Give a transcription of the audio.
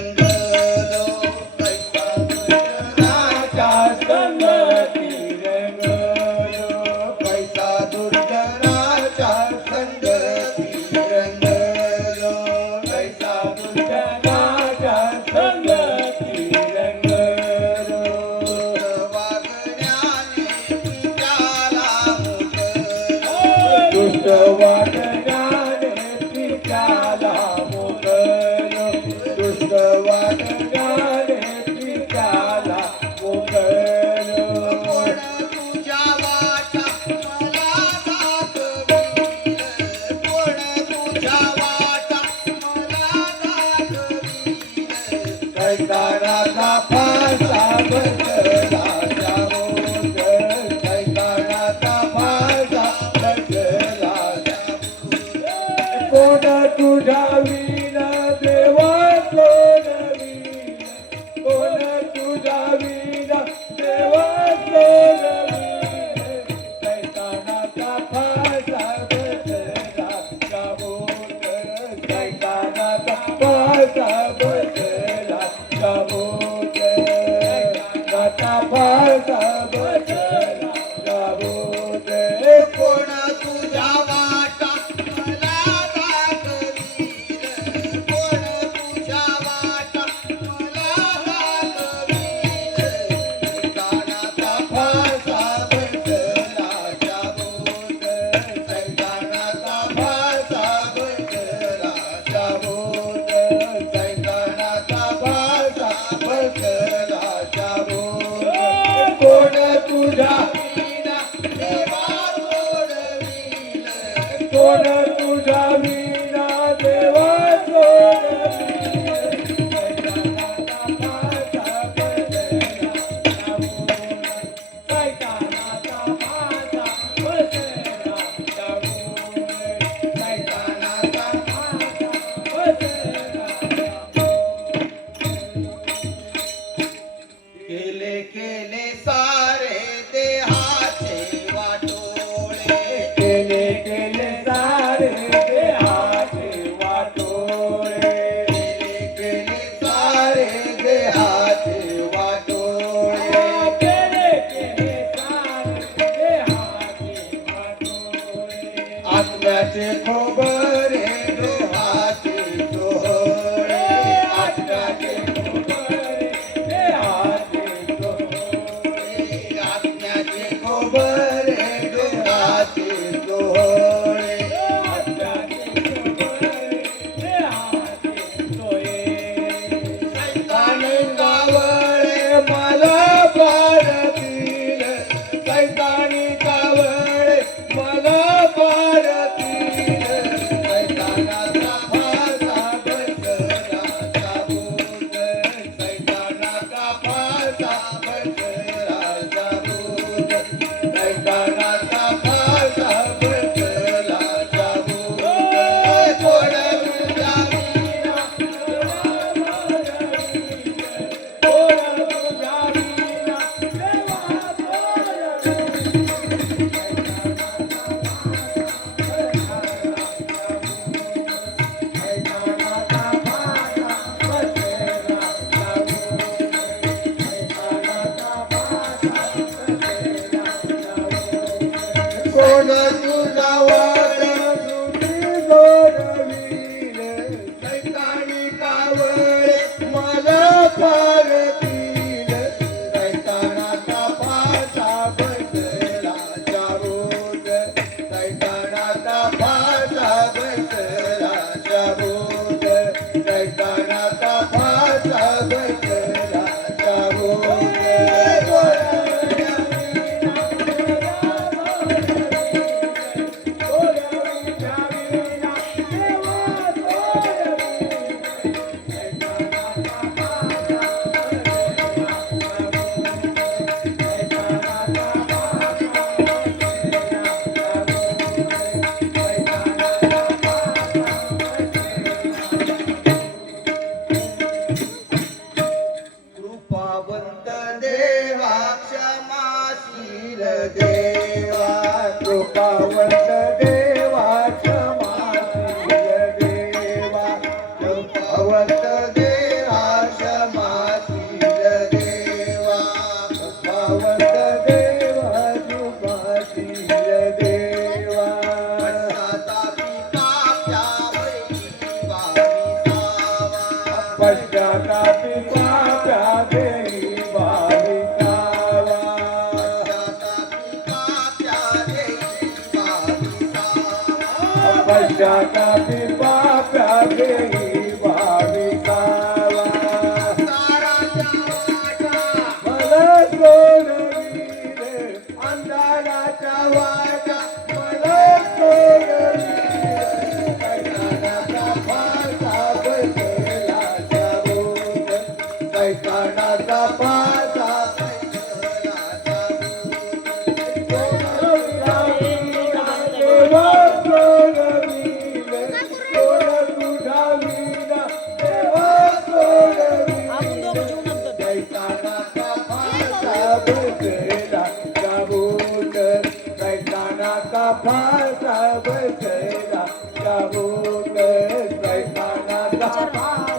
रंगलो कैसा दुर्जनाच्या संगती रंगलो कैसा दुर्जनाच्या संगती रंगलो कैसा दुर्जनाच्या संगती रंगलो वागण्याने तिच्याला मुकलो दुष्ट वागण्याने तिच्याला मुकलो दुष्ट वागण्याने तिच्याला मुकलो कोण तुझ्या वाटा मला दाखवील कोण तुझ्या वाटा मला दाखवील कैतानाचा फासा बसला जाऊन कैतानाचा फासा बसला जाऊन कोण तुझ्या विना देवा कोण विना कोण तुझ्या विना देवा कोण विना कैतानाचा फासा बसला जाऊन कैतानाचा फासा बसला जाऊन कैतानाचा फासा बसला जाऊन कोण तुझ्या वाटा मला दाखवील कोण तुझ्या वाटा मला दाखवील कैतानाचा फासा बसला जाऊन कैतानाचा फासा बसला जाऊन कैतानाचा फासा बसला जाऊन कोण तुझ्या विना देवा सोडवील कोण तुझ्या विना देवा सोडवील कैतानाचा फासा बसला जाऊन कैतानाचा फासा बसला जाऊन कैतानाचा फासा बसला केले केले सारे देहाचे वाटोळे केले केले सारे देहाचे वाटोळे केले केले सारे देहाचे वाटोळे केले केले सारे देहाचे वाटोळे आत्म्याचे खोबरे देहाचे सोहळे आत्म्याचे खोबरे देहाचे सोहळे आत्म्याचे खोबरे देहाचे सोहळे आत्म्याचे खोबरे देहाचे सोहळे कैताने कावळे मला पाडतील कैताने कावळे मला पाडतील कैतानाचा फासा बसला जाऊन कैतानाचा फासा बसला जाऊन कैतानाचा फासा बसला जाऊन कोण तुझ्या विना कोण तुझ्या विना देवा कोण तुझा वाट तुझी जोडवील कैतानी कावळे मला पारतील कैतानाचा फासा बसला जाऊन कैतानाचा फासा बसला जाऊन कैतानाचा फासा बसला जाऊन पश्चातापी पाप्या देई भाविकाला पश्चातापी पाप्या देई भाविकाला मला सोडवी रे अंधाराच्या वाटा मला सोडवी कैतानाचा फासा बसला जाऊन कैतानाचा फासा फासा बसला जाऊन कैतानाचा